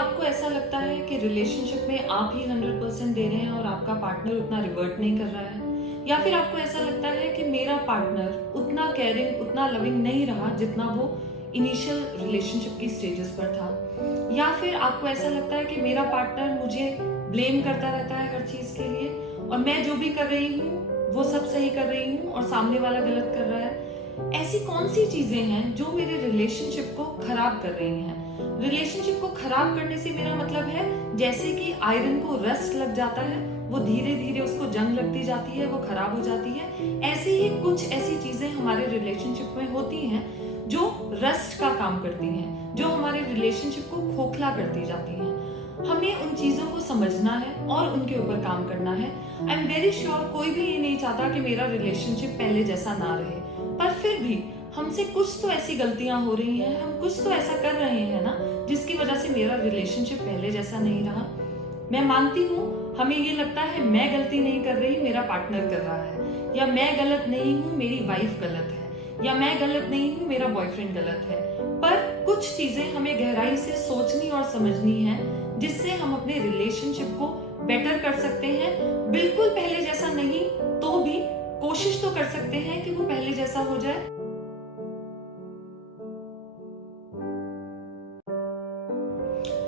आपको ऐसा लगता है कि रिलेशनशिप में आप ही 100% दे रहे हैं और आपका पार्टनर उतना रिवर्ट नहीं कर रहा है? या फिर आपको ऐसा लगता है कि मेरा पार्टनर उतना केयरिंग, उतना लविंग नहीं रहा जितना वो इनिशियल रिलेशनशिप की स्टेजेस पर था? या फिर आपको ऐसा लगता है कि मेरा पार्टनर मुझे ब्लेम करता रहता है हर चीज के लिए और मैं जो भी कर रही हूँ वो सब सही कर रही हूँ और सामने वाला गलत कर रहा है? ऐसी कौन सी चीजें हैं जो मेरे रिलेशनशिप को खराब कर रही हैं? रिलेशनशिप को खराब करने से मेरा मतलब है जैसे कि आयरन को रस्ट लग जाता है, वो धीरे धीरे उसको जंग लगती जाती है, वो खराब हो जाती है। ऐसे ही कुछ ऐसी चीजें हमारे रिलेशनशिप में होती हैं जो रस्ट का काम करती हैं, जो हमारे रिलेशनशिप को खोखला करती जाती हैं। हमें उन चीजों को समझना है और उनके ऊपर काम करना है। आई एम वेरी श्योर कोई भी ये नहीं चाहता कि मेरा रिलेशनशिप पहले जैसा ना रहे, पर फिर भी हमसे कुछ तो ऐसी गलतियां हो रही हैं, हम कुछ तो ऐसा कर रहे हैं ना जिसकी वजह से मेरा रिलेशनशिप पहले जैसा नहीं रहा। मैं मानती हूँ हमें ये लगता है मैं गलती नहीं कर रही, मेरा पार्टनर कर रहा है, या मैं गलत नहीं हूँ, मेरी वाइफ गलत है, या मैं गलत नहीं हूँ, मेरा बॉयफ्रेंड गलत है। पर कुछ चीजें हमें गहराई से सोचनी और समझनी है जिससे हम अपने रिलेशनशिप को बेटर कर सकते हैं। बिल्कुल पहले जैसा नहीं तो भी कोशिश तो कर सकते हैं कि वो पहले जैसा हो जाए।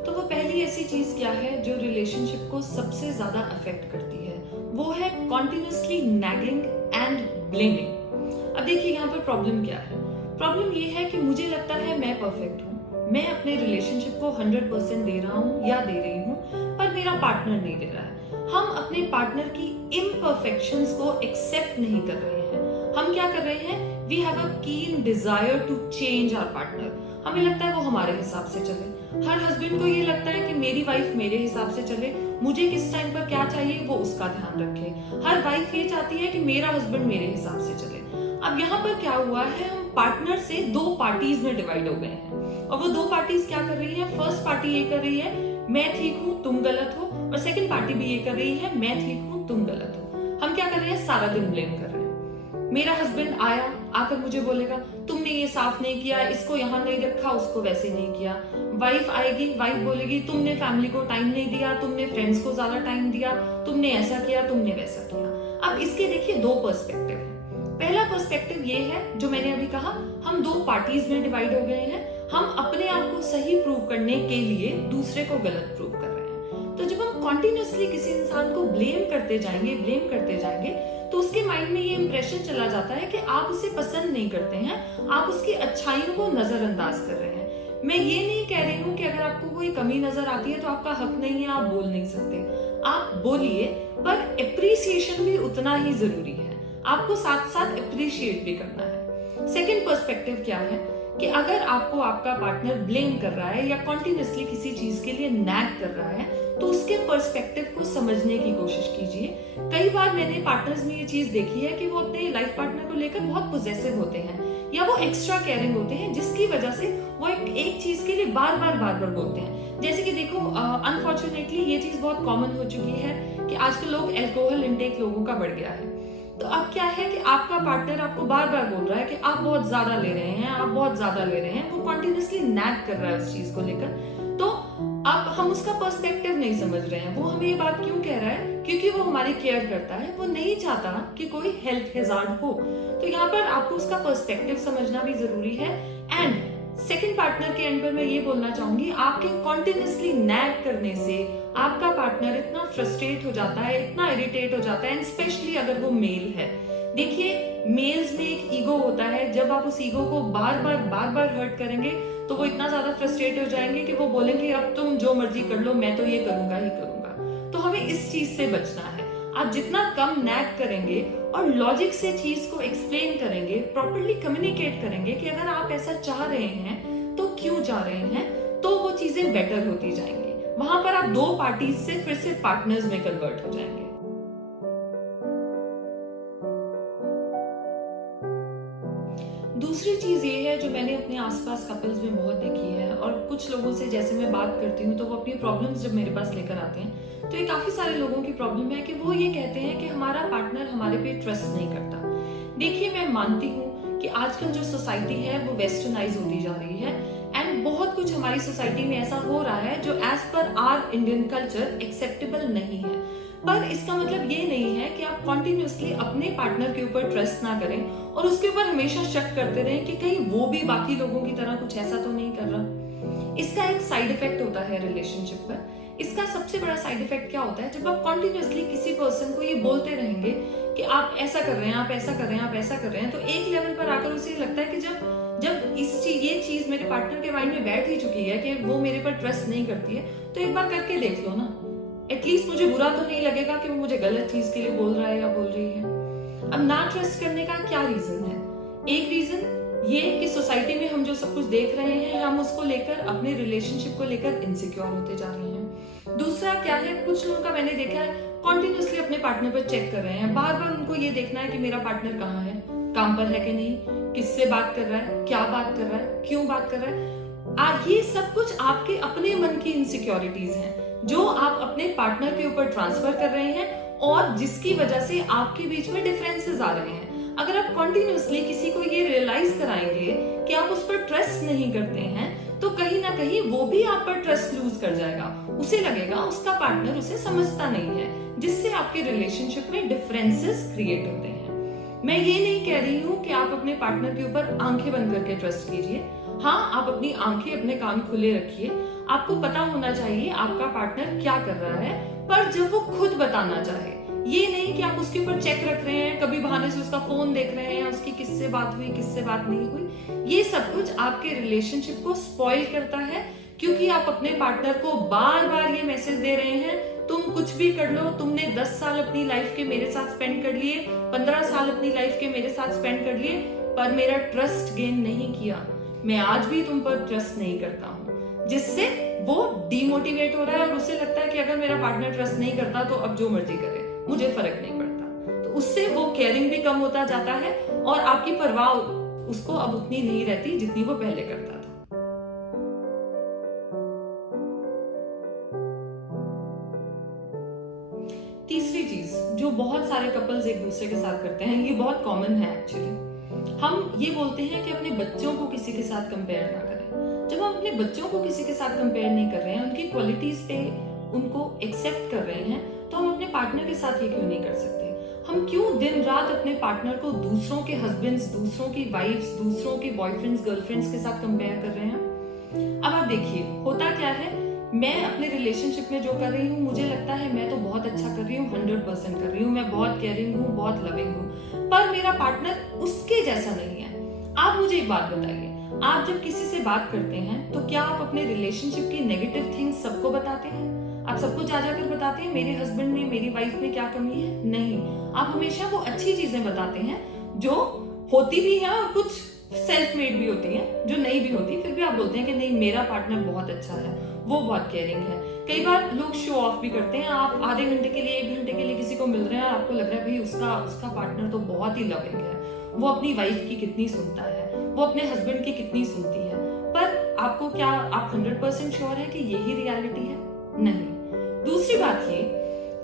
तो वो पहली ऐसी चीज क्या है जो रिलेशनशिप को सबसे ज्यादा अफेक्ट करती है? वो है कॉन्टिन्यूसली नैगिंग एंड ब्लेमिंग। अब देखिए यहाँ पर प्रॉब्लम क्या है। प्रॉब्लम ये है कि मुझे लगता है मैं परफेक्ट हूँ, मैं अपने रिलेशनशिप को 100% दे रहा हूँ या दे रही हूँ, पर मेरा पार्टनर नहीं दे रहा है। हम अपने पार्टनर की इम्परफेक्शंस को एक्सेप्ट नहीं कर रहे हैं। हम क्या कर रहे हैं? We have a keen desire to change our partner. हमें लगता है वो हमारे हिसाब से चले। हर हस्बैंड को ये लगता है कि मेरी वाइफ मेरे हिसाब से चले, मुझे किस टाइम पर क्या चाहिए वो उसका ध्यान रखे। हर वाइफ ये चाहती है कि मेरा हस्बैंड मेरे हिसाब से चले। अब यहाँ पर क्या हुआ है, हम पार्टनर से दो पार्टीज में डिवाइड हो गए हैं और वो दो पार्टीज क्या कर रही है? फर्स्ट पार्टी ये कर रही है मैं ठीक हूँ तुम गलत हो, और सेकंड पार्टी भी ये कर रही है मैं ठीक हूँ तुम गलत हो। हम क्या कर रहे हैं? सारा दिन ब्लेम कर रहे हैं। मेरा हस्बैंड आया आकर मुझे बोलेगा तुमने ये साफ नहीं किया, इसको यहाँ नहीं रखा, उसको वैसे नहीं किया। वाइफ आएगी, वाइफ बोलेगी तुमने फैमिली को टाइम नहीं दिया, तुमने फ्रेंड्स को ज्यादा टाइम दिया, तुमने ऐसा किया, तुमने वैसा किया। अब इसके देखिए दो पर्सपेक्टिव है। पहला पर्सपेक्टिव ये है जो मैंने अभी कहा, हम दो पार्टीज में डिवाइड हो गए हैं। हम अपने आप को सही प्रूव करने के लिए दूसरे को गलत प्रूव कर रहे हैं। तो जब हम कॉन्टिन्यूसली किसी इंसान को ब्लेम करते जाएंगे तो उसके माइंड में ये इंप्रेशन चला जाता है कि आप उसे पसंद नहीं करते हैं, आप उसकी अच्छाइयों को नजरअंदाज कर रहे हैं। मैं ये नहीं कह रही हूँ कि अगर आपको कोई कमी नजर आती है तो आपका हक नहीं है, आप बोल नहीं सकते, आप बोलिए, पर एप्रिसिएशन भी उतना ही जरूरी है। आपको साथ साथ अप्रिशिएट भी करना है। सेकंड पर्सपेक्टिव क्या है कि अगर आपको आपका पार्टनर ब्लेम कर रहा है या कॉन्टिन्यूसली किसी चीज के लिए नैग कर रहा है तो उसके पर्सपेक्टिव को समझने की कोशिश कीजिए। कई बार मैंने पार्टनर्स में ये चीज देखी है कि वो अपने लाइफ पार्टनर को लेकर बहुत पॉसेसिव होते हैं या वो एक्स्ट्रा केयरिंग होते हैं, जिसकी वजह से वो एक चीज के लिए बार बार बोलते हैं। जैसे कि देखो अनफॉर्चुनेटली ये चीज बहुत कॉमन हो चुकी है कि आजकल लोग अल्कोहल इंटेक लोगों का बढ़ गया है। तो अब क्या है कि आपका पार्टनर आपको बार बार बोल रहा है कि आप बहुत ज्यादा ले रहे हैं, आप बहुत ज्यादा ले रहे हैं, वो कॉन्टिन्यूसली नैग कर रहा है उस चीज को लेकर। तो अब हम उसका पर्सपेक्टिव नहीं समझ रहे हैं। वो हमें ये बात क्यों कह रहा है? क्योंकि वो हमारी केयर करता है, वो नहीं चाहता कि कोई हेल्थ हैजार्ड हो। तो यहाँ पर आपको उसका पर्सपेक्टिव समझना भी जरूरी है। एंड सेकंड पार्टनर के एंड पर मैं ये बोलना चाहूंगी, आपके कॉन्टिन्यूसली नैग करने से आपका पार्टनर इतना फ्रस्ट्रेट हो जाता है, इतना इरिटेट हो जाता है, एंड स्पेशली अगर वो मेल है। देखिए मेल्स में एक ईगो होता है, जब आप उस ईगो को बार बार हर्ट करेंगे तो वो इतना ज्यादा फ्रस्ट्रेट हो जाएंगे कि वो बोलेंगे अब तुम जो मर्जी कर लो, मैं तो ये करूंगा ही करूंगा। तो हमें इस चीज से बचना है। आप जितना कम नैग करेंगे और लॉजिक से चीज को एक्सप्लेन करेंगे, प्रॉपर्ली कम्युनिकेट करेंगे कि अगर आप ऐसा चाह रहे हैं तो क्यों चाह रहे हैं, तो वो चीजें बेटर होती जाएंगी। वहां पर आप दो पार्टीज से फिर से पार्टनर्स में कन्वर्ट हो जाएंगे। दूसरी चीज ये है जो मैंने अपने आसपास कपल्स में बहुत देखी है, और कुछ लोगों से जैसे मैं बात करती हूँ तो वो अपनी प्रॉब्लम्स जब मेरे पास लेकर आते हैं तो ये काफी सारे लोगों की प्रॉब्लम है कि वो ये कहते हैं कि हमारा पार्टनर हमारे पे ट्रस्ट नहीं करता। देखिए मैं मानती हूँ कि आजकल जो सोसाइटी है वो वेस्टर्नाइज होती जा रही है, एंड बहुत कुछ हमारी सोसाइटी में ऐसा हो रहा है जो as per are Indian culture acceptable नहीं है। पर इसका मतलब ये नहीं है कि आप कॉन्टिन्यूसली अपने पार्टनर के ऊपर ट्रस्ट ना करें और उसके ऊपर हमेशा शक करते रहें कि कहीं वो भी बाकी लोगों की तरह कुछ ऐसा तो नहीं कर रहा। इसका एक साइड इफेक्ट होता है रिलेशनशिप पर। इसका सबसे बड़ा साइड इफेक्ट क्या होता है, जब आप कॉन्टिन्यूसली किसी पर्सन को ये बोलते रहेंगे कि आप ऐसा कर रहे हैं, आप ऐसा कर रहे हैं, आप ऐसा कर रहे हैं, तो एक लेवल पर आकर उसे लगता है कि जब जब ये चीज मेरे पार्टनर के माइंड में बैठ ही चुकी है कि वो मेरे पर ट्रस्ट नहीं करती है, तो एक बार करके देख लो ना। एटलीस्ट मुझे बुरा तो नहीं लगेगा कि वो मुझे गलत चीज के लिए बोल रहा है या बोल रही है। अब ना ट्रस्ट करने का क्या रीजन है? एक रीजन ये कि सोसाइटी में हम जो सब कुछ देख रहे हैं, हम उसको लेकर, अपने रिलेशनशिप को लेकर इनसिक्योर होते जा रहे हैं। दूसरा क्या है, कुछ लोगों का मैंने देखा है कॉन्टिन्यूसली अपने पार्टनर पर चेक कर रहे हैं। बार बार उनको ये देखना है कि मेरा पार्टनर कहाँ है, काम पर है कि नहीं, किससे बात कर रहा है, क्या बात कर रहा है, क्यों बात कर रहा है। ये सब कुछ आपके अपने मन की इनसिक्योरिटीज हैं जो आप अपने पार्टनर के ऊपर ट्रांसफर कर रहे हैं और जिसकी वजह से आपके बीच में डिफरेंसेस आ रहे हैं। अगर आप कॉन्टिन्यूसली किसी को ये रियलाइज कराएंगे कि आप उस पर ट्रस्ट नहीं करते हैं, तो कहीं ना कहीं वो भी आप पर ट्रस्ट लूज कर जाएगा। उसे लगेगा उसका पार्टनर उसे समझता नहीं है, जिससे आपके रिलेशनशिप में डिफरेंसेस क्रिएट होते हैं। मैं ये नहीं कह रही हूँ कि आप अपने पार्टनर के ऊपर आंखें बंद करके ट्रस्ट कीजिए। हाँ, आप अपनी आंखें, अपने कान खुले रखिए। आपको पता होना चाहिए आपका पार्टनर क्या कर रहा है, पर जब वो खुद बताना चाहे, ये नहीं कि आप उसके ऊपर चेक रख रहे हैं, कभी बहाने से उसका फोन देख रहे हैं, उसकी किससे बात हुई, किससे बात नहीं हुई। ये सब कुछ आपके रिलेशनशिप को स्पॉइल करता है, क्योंकि आप अपने पार्टनर को बार बार ये मैसेज दे रहे हैं, तुम कुछ भी कर लो, तुमने 10 साल अपनी लाइफ के मेरे साथ स्पेंड कर लिए, 15 साल अपनी लाइफ के मेरे साथ स्पेंड कर लिए, पर मेरा ट्रस्ट गेन नहीं किया। मैं आज भी तुम पर ट्रस्ट नहीं करता हूँ, जिससे वो डीमोटिवेट हो रहा है और उसे लगता है कि अगर मेरा पार्टनर ट्रस्ट नहीं करता तो अब जो मर्जी करे, मुझे फर्क नहीं पड़ता। तो उससे वो केयरिंग भी कम होता जाता है और आपकी परवाह उसको अब उतनी नहीं रहती जितनी वो पहले करता था। तीसरी चीज जो बहुत सारे कपल्स एक दूसरे के साथ करते हैं, ये बहुत कॉमन है एक्चुअली। हम ये बोलते हैं कि अपने बच्चों को किसी के साथ कंपेयर ना करें। जब हम अपने बच्चों को किसी के साथ कंपेयर नहीं कर रहे हैं, उनकी क्वालिटीज पे उनको एक्सेप्ट कर रहे हैं, तो हम अपने पार्टनर के साथ ये क्यों नहीं कर सकते? हम क्यों दिन रात अपने पार्टनर को दूसरों के हस्बैंड्स, दूसरों की वाइफ्स, दूसरों के बॉयफ्रेंड्स, गर्लफ्रेंड्स के साथ कंपेयर कर रहे हैं? अब आप देखिए, होता क्या है, मैं अपने रिलेशनशिप में जो कर रही हूँ, मुझे लगता है मैं तो बहुत अच्छा कर रही हूँ, 100% कर रही हूँ, मैं बहुत केयरिंग हूँ, बहुत लविंग हूँ, पर मेरा पार्टनर उसके जैसा नहीं है। आप मुझे एक बात बताइए, आप जब किसी से बात करते हैं तो क्या आप अपने रिलेशनशिप की नेगेटिव थिंग्स सबको बताते हैं? आप सबको जा जाकर बताते हैं मेरे हस्बैंड में, मेरी वाइफ में क्या कमी है? नहीं, आप हमेशा वो अच्छी चीजें बताते हैं जो होती भी है और कुछ सेल्फ मेड भी होती हैं, जो नहीं भी होती, फिर भी आप बोलते हैं कि नहीं, मेरा पार्टनर बहुत अच्छा है, वो बहुत केयरिंग है। कई बार लोग शो ऑफ भी करते हैं। आप आधे घंटे के लिए, 1 घंटे के लिए किसी को मिल रहे हैं और आपको लग रहा है भाई उसका पार्टनर तो बहुत ही लविंग है, वो अपनी वाइफ की कितनी सुनता है, वो अपने हस्बैंड की कितनी सुनती है, पर आपको क्या आप 100% श्योर है कि यही रियलिटी है? नहीं। दूसरी बात ये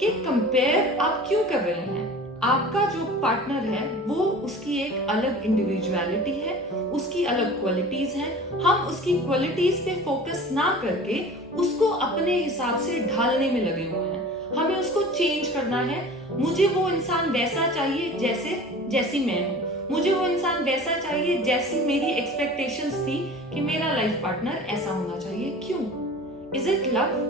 कि कंपेयर आप क्यों कर रहे हैं? आपका जो पार्टनर है वो, उसकी एक अलग इंडिविजुअलिटी है, उसकी अलग क्वालिटीज हैं। हम उसकी क्वालिटीज पे फोकस ना करके उसको अपने हिसाब से ढालने में लगे हुए हैं। हमें उसको चेंज करना है। मुझे वो इंसान वैसा चाहिए जैसी मैं हूँ, मुझे वो इंसान वैसा चाहिए जैसी मेरी एक्सपेक्टेशंस थी कि मेरा लाइफ पार्टनर ऐसा होना चाहिए। क्यों? Is it love?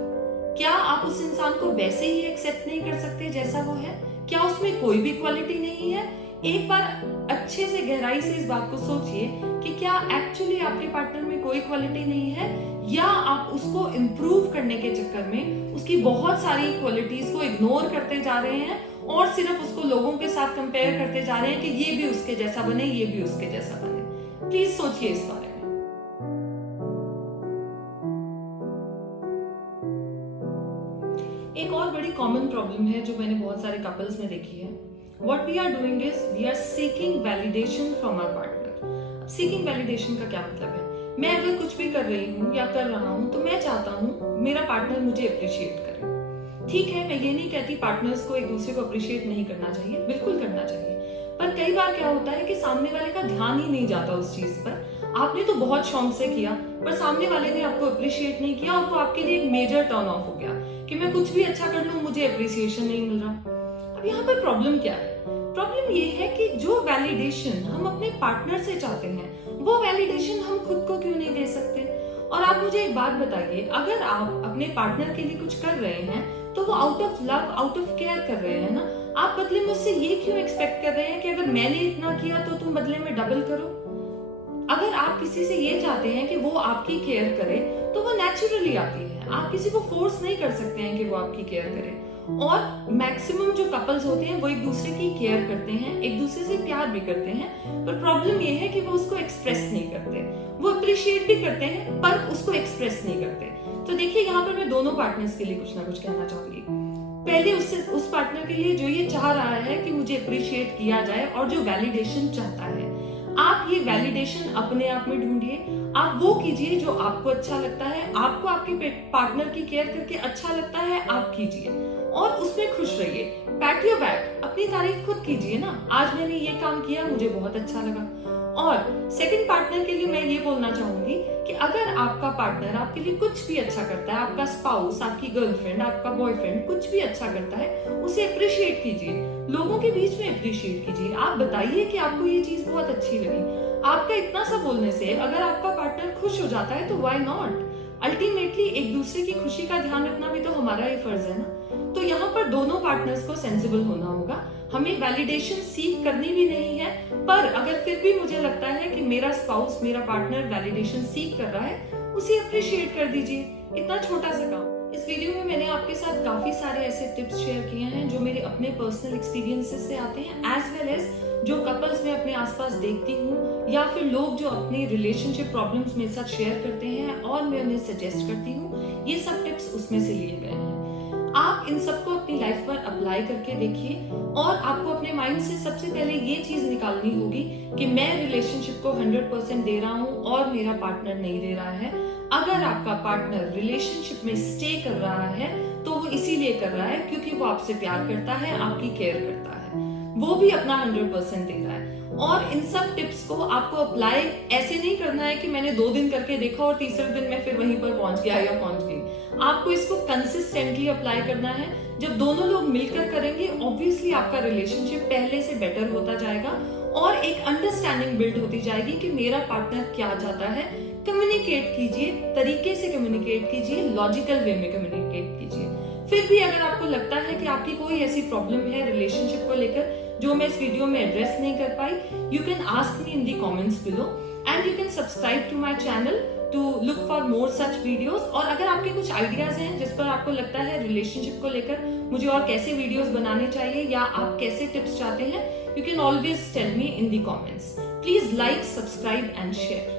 क्या आप उस इंसान को वैसे ही एक्सेप्ट नहीं कर सकते जैसा वो है? क्या उसमें कोई भी क्वालिटी नहीं है? एक बार अच्छे से गहराई से इस बात को सोचिए कि क्या एक्चुअली आपके पार्टनर में कोई क्वालिटी नहीं है, या आप उसको इम्प्रूव करने के चक्कर में उसकी बहुत सारी क्वालिटीज को इग्नोर करते जा रहे हैं और सिर्फ उसको लोगों के साथ कंपेयर करते जा रहे हैं कि ये भी उसके जैसा बने, ये भी उसके जैसा बने। प्लीज सोचिए इस बारे में। एक और बड़ी कॉमन प्रॉब्लम है जो मैंने बहुत सारे कपल्स में देखी है। What we are doing is we are seeking validation from our partner। Seeking validation का क्या मतलब है? मैं अगर कुछ भी कर रही हूँ या कर रहा हूँ तो मैं चाहता हूँ मेरा पार्टनर मुझे अप्रिशिएट करे। ठीक है, मैं ये नहीं कहती पार्टनर्स को एक दूसरे को अप्रिशिएट नहीं करना चाहिए, बिल्कुल करना चाहिए, पर कई बार क्या होता है कि सामने वाले का ध्यान ही नहीं जाता उस चीज पर। आपने तो बहुत शौक से किया, पर सामने वाले ने आपको अप्रिशिएट नहीं किया और वो आपके लिए एक मेजर टर्न ऑफ हो गया कि मैं कुछ भी अच्छा कर लूं, मुझे अप्रिसिएशन नहीं मिल रहा। अब यहाँ पर प्रॉब्लम क्या है? प्रॉब्लम ये है कि जो वैलिडेशन हम अपने पार्टनर से चाहते हैं, वो वैलिडेशन हम खुद को क्यों नहीं दे सकते? और आप मुझे एक बात बताइए, अगर आप अपने पार्टनर के लिए कुछ कर रहे हैं तो वो out of love, out of care कर रहे हैं ना। आप बदले में उससे ये क्यों एक्सपेक्ट कर रहे हैं कि अगर मैंने इतना किया तो तुम बदले में डबल करो? अगर आप किसी से ये चाहते हैं कि वो आपकी केयर करे तो वो नेचुरली आती है। आप किसी को फोर्स नहीं कर सकते हैं कि वो आपकी केयर करे। और मैक्सिमम जो कपल्स होते हैं वो एक दूसरे की केयर करते हैं, एक दूसरे से प्यार भी करते हैं, पर प्रॉब्लम ये है कि वो उसको एक्सप्रेस नहीं करते। वो अप्रिशिएट भी करते हैं पर उसको एक्सप्रेस नहीं करते। तो देखिए, यहाँ पर मैं दोनों पार्टनर्स के लिए कुछ ना कुछ कहना चाहूंगी। पहले उस पार्टनर के लिए जो ये चाह रहा है कि मुझे अप्रिशिएट किया जाए और जो वैलिडेशन चाहता है, आप ये वैलिडेशन अपने आप में ढूंढिए। आप वो कीजिए जो आपको अच्छा लगता है, आपको आपके पार्टनर की केयर करके अच्छा लगता है, आप कीजिए और उसमें खुश रहिए। पैट योर बैक, अपनी तारीफ खुद कीजिए ना, आज मैंने ये काम किया, मुझे बहुत अच्छा लगा। और सेकंड पार्टनर के लिए मैं ये बोलना चाहूंगी कि अगर आपका पार्टनर आपके लिए कुछ भी अच्छा करता है, आपका स्पाउस, आपकी गर्लफ्रेंड, आपका बॉयफ्रेंड कुछ भी अच्छा करता है, उसे अप्रिशिएट कीजिए। लोगों के बीच में अप्रिशिएट कीजिए। आप बताइए कि आपको ये चीज बहुत अच्छी लगी। आपका इतना सा बोलने से अगर आपका पार्टनर खुश हो जाता है तो व्हाई नॉट? अल्टीमेटली एक दूसरे की खुशी का ध्यान रखना भी तो हमारा ही फर्ज है ना। तो यहाँ पर दोनों पार्टनर्स को सेंसिबल होना होगा। हमें वैलिडेशन सीख करनी भी नहीं है, पर अगर फिर भी मुझे लगता है कि मेरा स्पाउस, मेरा पार्टनर वैलिडेशन सीख कर रहा है, उसे अप्रिशिएट कर दीजिए। इतना छोटा सा काम। इस वीडियो में मैंने आपके साथ काफी सारे ऐसे टिप्स शेयर किए हैं जो मेरे अपने पर्सनल एक्सपीरियंसेस से आते हैं, एज वेल एज जो कपल्स में अपने आसपास देखती हूँ या फिर लोग जो अपनी रिलेशनशिप प्रॉब्लम्स मेरे साथ शेयर करते हैं और मैं उन्हें सजेस्ट करती हूँ। ये सब टिप्स उसमें से लिए गए हैं। आप इन सबको अपनी लाइफ पर अप्लाई करके देखिए और आपको अपने माइंड से सबसे पहले ये चीज निकालनी होगी कि मैं रिलेशनशिप को 100% दे रहा हूँ और मेरा पार्टनर नहीं दे रहा है। अगर आपका पार्टनर रिलेशनशिप में स्टे कर रहा है तो वो इसीलिए कर रहा है क्योंकि वो आपसे प्यार करता है, आपकी केयर करता है, वो भी अपना 100% दे रहा है। और इन सब टिप्स को आपको अप्लाई ऐसे नहीं करना है कि मैंने 2 दिन करके देखा और तीसरे दिन मैं फिर वहीं पर पहुंच गया या पहुंच गई। आपको इसको कंसिस्टेंटली अप्लाई करना है। जब दोनों लोग मिलकर करेंगे, ऑब्वियसली आपका रिलेशनशिप पहले से बेटर होता जाएगा और एक अंडरस्टैंडिंग बिल्ड होती जाएगी कि मेरा पार्टनर क्या चाहता है। कम्युनिकेट कीजिए, तरीके से कम्युनिकेट कीजिए, लॉजिकल वे में कम्युनिकेट कीजिए। फिर भी अगर आपको लगता है कि आपकी कोई ऐसी प्रॉब्लम है रिलेशनशिप को लेकर जो मैं इस वीडियो में एड्रेस नहीं कर पाई, you can ask me in the comments below and you can subscribe to my channel to look for more such videos. और अगर आपके कुछ आइडियाज हैं जिस पर आपको लगता है रिलेशनशिप को लेकर मुझे और कैसे वीडियोस बनाने चाहिए या आप कैसे टिप्स चाहते हैं, you can always tell me in the comments. Please like, subscribe and share.